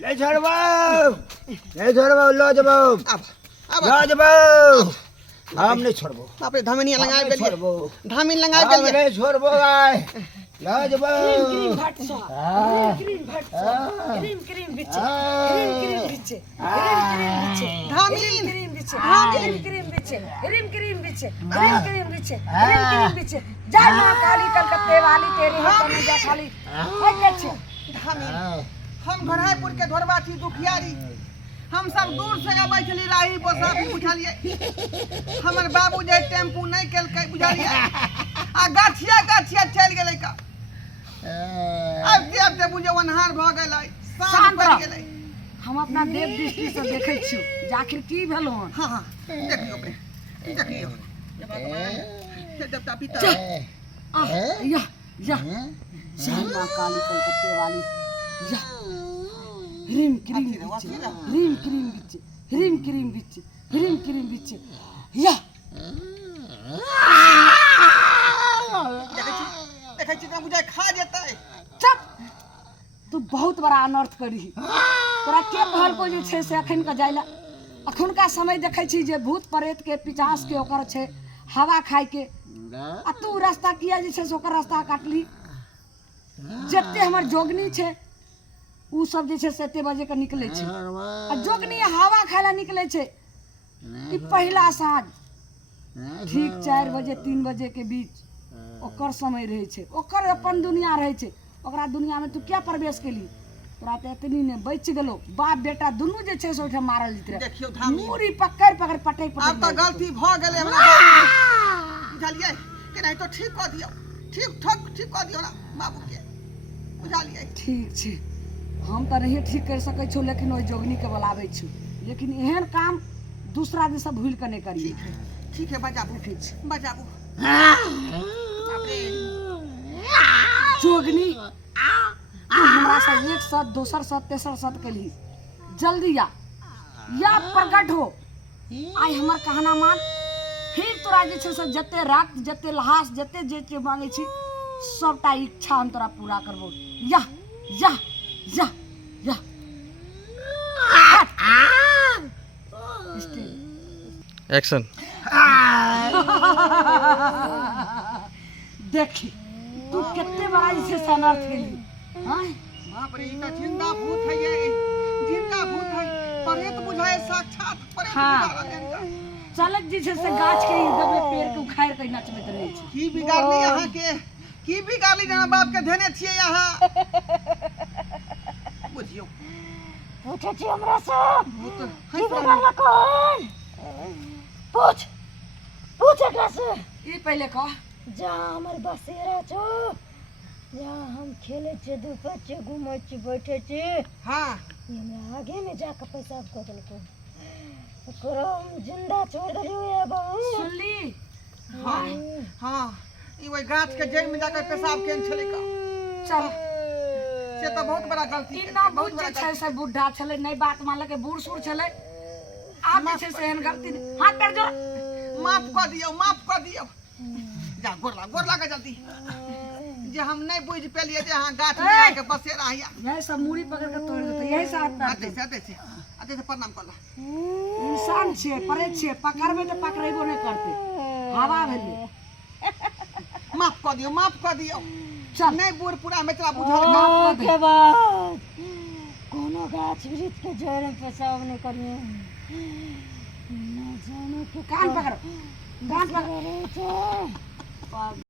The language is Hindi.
ले छोड़बो लो जबो अब लो जबो हम नहीं छोड़बो बाप रे धमनिया लगाए गेलिए छोड़बो धामिन लगाए हम गेलिए नहीं छोड़बो आय लो जबो क्रीम भटसा क्रीम भटसा क्रीम बिचे क्रीम बिचे धामिन क्रीम बिचे क्रीम बिचे क्रीम बिचे जय मां काली कलकत्ते वाली तेरी है कमीजा खाली है के धामिन हम घरहापुर के धोरबा थी दुखियारी हम सब दूर से आबै छली राही बोसा बुझलिए हमर बाबू जे टेम्पू नहीं केलकै बुझलिए आ गाछिया चल गेलै का अब ते बुझे वनहार भ गेलै शाम पड़ गेलै हम अपना देव दृष्टि से देखे छियो जे आखिर की भेलो हां हां देखियो बे देखियो ये देवता पिता या जय मां काली कलकत्ते वाली या ह्रीम क्रीम बिचे या देखै छी ना बुझाय खा जेतै चुप तू बहुत बड़ा अनर्थ करी तोरा के कहल को जे छै से अखन का जाइला अखन का समय देखै छी जे भूत प्रेत के पिचास के ओकर छै हवा खाय के आ तू रास्ता किया जे छै से ओकर रास्ता काटली जत्ते हमर जोगनी छै उ सब जे छै 7 बजे के निकले छै आ जोगनी हवा खायला निकले छै ई पहला साँझ ठीक 4 बजे 3 बजे के बीच ओकर समय रहे छै ओकर अपन दुनिया रहे छै ओकरा दुनिया में तू क्या प्रवेश केली तोरा त एतनी ने बच गेलो बाप बेटा दुनू जे छै से ओठे मारल जित रहे देखियो धामी मूरी पकड़ पटै अब तो गलती भ गेलै हमरा बाबू बुझलिए कि नहीं तो ठीक क दियो ठीक क दियो ना बाबू के बुझलिए ठीक छै हम तो नहीं ठीक कर सकै छो लेकिन ओइ जोगनी के बुलावे छु लेकिन एहन काम दूसरा दिन सब भूल के नहीं करिए ठीक है बजाबू बजाबू जोगनी तू हमरा से एक साथ दोसर साथ तेसर साथ के लिए जल्दी या प्रकट हो आई हमर कहना मान फिर तोरा जे छै से जते रक्त जते लहास जते जे मांगे छी सबटा इच्छा हम तोरा पूरा करबो या एक्शन देखी तू कितने बड़ा इसे सनर्थ केली हां बाप रे ई त जिंदा भूत है ये जिंदा भूत है प्रेत बुझाए साक्षात प्रेत बुझा चलत जे छै से गाछ के इधर में पेड़ के उखाड़ के नचबैत रहे छै की बिगाड़ली यहां के की बिगाड़ली जना बाप के धने छिए यहां बुझियो पूछे छी हमरा से भूत की बिगाड़ला कौन पूछ एकरा से ई पहले कह जा हमर बसेरा छो जा हम खेले छे धूपे छे घूमे छे बैठे छे हां ये आगे में जाके पेशाब कर देलको ओकरा हम जिंदा छोड़ देलियो ये बहु सुनली हां ई ओइ गाछ के जड़ में जाकर पेशाब केन छले का चल से तो बहुत बड़ा गलती इतना बहुत बड़ा छै से बुढ़ा छले नहीं बात मान के बूढ़ सूढ़ छले आप जे छै से एहन गलती हाथ पैर जोड़ माफ कर दियो जा गोर लागा जल्दी जे हम नहीं बुझ पेलिए जे हां गाछ में आके बसेरा हिया यही सब मूड़ी पकड़ के तोड़ देते यही से हाथ पैर आते से प्रणाम करला इंसान छे प्रेत छे पकड़बे तो पकड़ेबो नहीं करते हवा भेले माफ कर दियो चल नहीं बूढ़ पूरा मित्रा बुझल माफ के बाद कोनो गाछ वृक्ष के जड़ में पेशाब नहीं करिए न जाने के कान पकड़ो रे छे